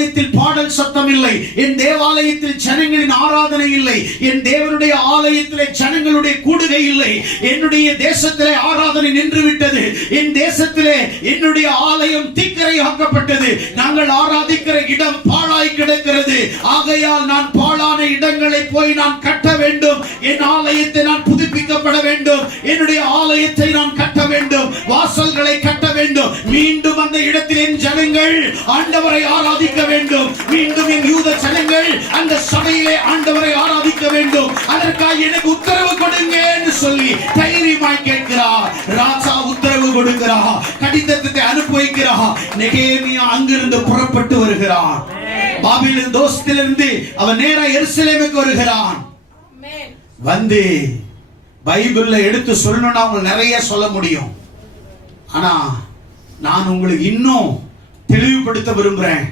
தேவாலயத்தில் பாடல் சத்தம் இல்லை, என் தேவாலயத்தில் ஜனங்களின் ஆராதனை இல்லை, என் தேவனுடைய ஆலயத்திலே ஜனங்களுடைய கூடுகை இல்லை, என்னுடைய தேசத்திலே ஆராதனை நின்று விட்டது, என் தேசத்திலே என்னுடைய ஆலயம் தீக்கிரையாக்கப்பட்டது, நாங்கள் ஆராதிக்கிற இடம் பாழாய் கிடக்கிறது. ஆகையால் நான் பாழான இடங்களை போய் நான் கட்ட வேண்டும், என் ஆலயத்தை நான் புதுப்பிக்கப்பட வேண்டும், என்னுடைய ஆலயத்தை நான் கட்ட வேண்டும், வாசல்களை கட்ட வேண்டும், மீண்டும் அந்த இடத்தில் என் ஜனங்கள் ஆண்டவரை ஆராதிக்க வேண்டும், மீண்டும் என் யூத ஜனங்கள் அந்த சபையிலே ஆண்டவரை ஆராதிக்க வேண்டும், அதற்காக எனக்கு உத்தரவு கொடுங்க என்று சொல்லி தைரியமாய் கேட்கிறார். ராஜா உத்தரவு கொடுக்கிறார், கடிதத்தை அனுப்பி வைக்கிறார். நெகேமியா அங்கிருந்து புறப்பட்டு வருகிறான். பாபிலோன் தேசத்திலிருந்து அவன் நேரா எருசலேமுக்கு வருகிறான். வந்து பைபிள்ல எடுத்து சொல்லணும்னா அவங்க நிறைய சொல்ல முடியும். ஆனா நான் உங்களுக்கு இன்னும் தெளிவுபடுத்த விரும்புறேன்.